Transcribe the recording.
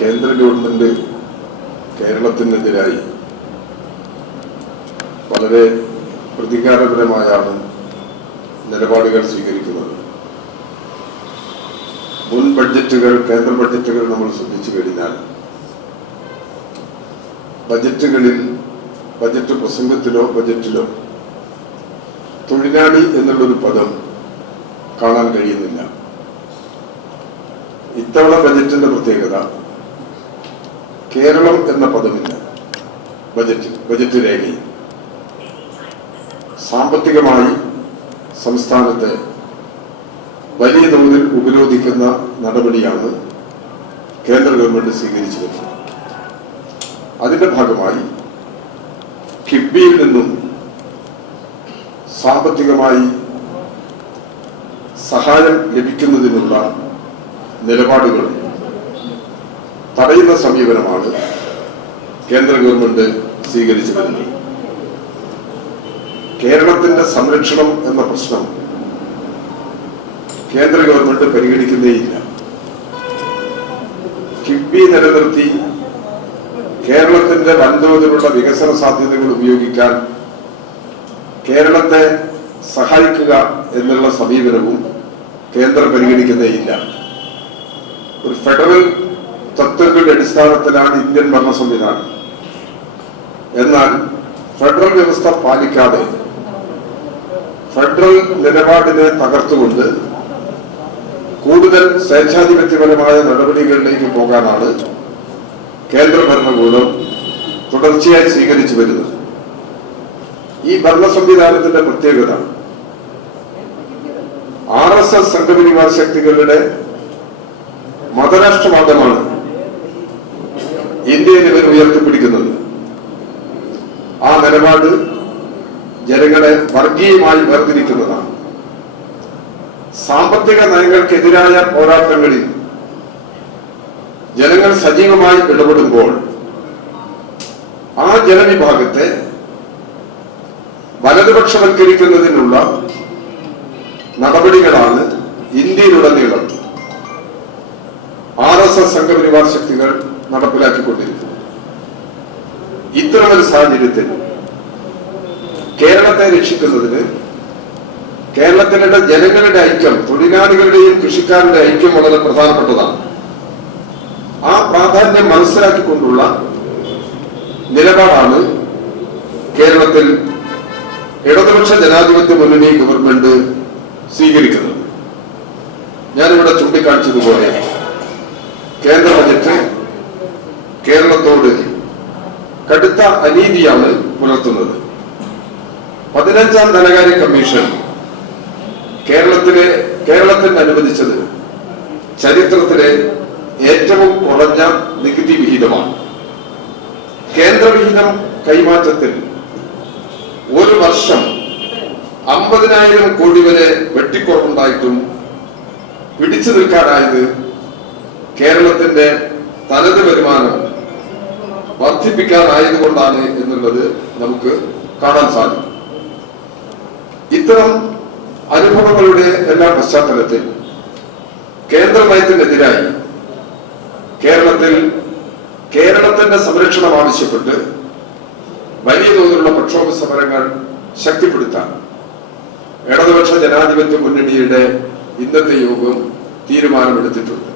കേന്ദ്ര ഗവൺമെന്റ് കേരളത്തിനെതിരായി വളരെ പ്രതികാരപരമായാണ് നിലപാടുകൾ സ്വീകരിക്കുന്നത്. മുൻ ബഡ്ജറ്റുകൾ കേന്ദ്ര ബഡ്ജറ്റുകൾ നമ്മൾ ശ്രദ്ധിച്ചു കഴിഞ്ഞാൽ ബജറ്റുകളിൽ ബജറ്റ് പ്രസംഗത്തിലോ ബജറ്റിലോ തൊഴിലാളി എന്നുള്ളൊരു പദം കാണാൻ കഴിയുന്നില്ല. ഇത്തവണ ബജറ്റിന്റെ പ്രത്യേകത കേരളം എന്ന പദമില്ല. ബജറ്റ് ബജറ്റ് രേഖയിൽ സാമ്പത്തികമായി സംസ്ഥാനത്തെ വലിയ തോതിൽ ഉപരോധിക്കുന്ന നടപടിയാണ് കേന്ദ്ര ഗവൺമെന്റ് സ്വീകരിച്ചു വരുന്നത് അതിന്റെ ഭാഗമായി കിഫ്ബിയിൽ നിന്നും സാമ്പത്തികമായി സഹായം ലഭിക്കുന്നതിനുള്ള നിലപാടുകൾ തടയുന്ന സമീപനമാണ് കേന്ദ്ര ഗവൺമെന്റ് സ്വീകരിച്ചു വരുന്നത്. കേരളത്തിന്റെ സംരക്ഷണം എന്ന പ്രശ്നം കേന്ദ്ര ഗവൺമെന്റ് പരിഗണിക്കുന്നേയില്ല കിഫ്ബി നിലനിർത്തി കേരളത്തിന്റെ വൻതോതിലുള്ള വികസന സാധ്യതകൾ ഉപയോഗിക്കാൻ കേരളത്തെ സഹായിക്കുക എന്നുള്ള സമീപനവും കേന്ദ്രം പരിഗണിക്കുന്നേയില്ല ഒരു ഫെഡറൽ തത്വങ്ങളുടെ അടിസ്ഥാനത്തിലാണ് ഇന്ത്യൻ ഭരണ സംവിധാനം. എന്നാൽ ഫെഡറൽ വ്യവസ്ഥ പാലിക്കാതെ ഫെഡറൽ നിലപാടിനെ തകർത്തുകൊണ്ട് കൂടുതൽ സ്വേച്ഛാധിപത്യപരമായ നടപടികളിലേക്ക് പോകാനാണ് കേന്ദ്ര ഭരണകൂടം തുടർച്ചയായി സ്വീകരിച്ചു വരുന്നത്. ഈ ഭരണ സംവിധാനത്തിന്റെ പ്രത്യേകത ആർ എസ് എസ് സംഘപരിവാർ ശക്തികളുടെ മതരാഷ്ട്രവാദമാണ്. ഇന്ത്യയിൽ ഇവർ ഉയർത്തിപ്പിടിക്കുന്നത്. ആ നിലപാട് ജനങ്ങളെ വർഗീയമായി വേർതിരിക്കുന്നതാണ്. സാമ്പത്തിക നയങ്ങൾക്കെതിരായ പോരാട്ടങ്ങളിൽ ജനങ്ങൾ സജീവമായി ഇടപെടുമ്പോൾ ആ ജനവിഭാഗത്തെ വലതുപക്ഷവൽക്കരിക്കുന്നതിനുള്ള നടപടികളാണ് ഇന്ത്യയിലുടനീളം ആർ എസ് എസ് സംഘപരിവാർ ശക്തികൾ നടപ്പിലാക്കിക്കൊണ്ടിരിക്കുന്നത് ഇത്തരമൊരു സാഹചര്യത്തിൽ കേരളത്തെ രക്ഷിക്കുന്നതിന് കേരളത്തിലെ ജനങ്ങളുടെ ഐക്യം തൊഴിലാളികളുടെയും കൃഷിക്കാരുടെ ഐക്യം വളരെ പ്രധാനപ്പെട്ടതാണ്. ആ പ്രാധാന്യം മനസ്സിലാക്കിക്കൊണ്ടുള്ള നിലപാടാണ് കേരളത്തിൽ ഇടതുപക്ഷ ജനാധിപത്യ മുന്നണി ഗവൺമെന്റ് സ്വീകരിക്കുന്നത്. ഞാനിവിടെ ചൂണ്ടിക്കാണിച്ചതുപോലെ കേന്ദ്ര ബജറ്റ് കേരളത്തോട് കടുത്ത അനീതിയാണ് പുലർത്തുന്നത്. പതിനഞ്ചാം ധനകാര്യ കമ്മീഷൻ കേരളത്തിലെ കേരളത്തിന് അനുവദിച്ചത് ചരിത്രത്തിലെ ഏറ്റവും കുറഞ്ഞ നികുതി വിഹിതമാണ്. കേന്ദ്രവിഹിതം കൈമാറ്റത്തിൽ ഒരു വർഷം അമ്പതിനായിരം കോടി വരെ വെട്ടിക്കുറവുണ്ടായിട്ടും പിടിച്ചു നിൽക്കാനായത് കേരളത്തിന്റെ തനത് വരുമാനം വർദ്ധിപ്പിക്കാനായതുകൊണ്ടാണ് എന്നുള്ളത് നമുക്ക് കാണാൻ സാധിക്കും. ഇത്തരം അനുഭവങ്ങളുടെ എല്ലാ പശ്ചാത്തലത്തിൽ കേന്ദ്ര നയത്തിനെതിരായി കേരളത്തിൽ കേരളത്തിന്റെ സംരക്ഷണം ആവശ്യപ്പെട്ട് വലിയ തോതിലുള്ള പ്രക്ഷോഭ സമരങ്ങൾ ശക്തിപ്പെടുത്താൻ ഇടതുപക്ഷ ജനാധിപത്യ മുന്നണിയുടെ ഇന്നത്തെ യോഗം തീരുമാനമെടുത്തിട്ടുണ്ട്.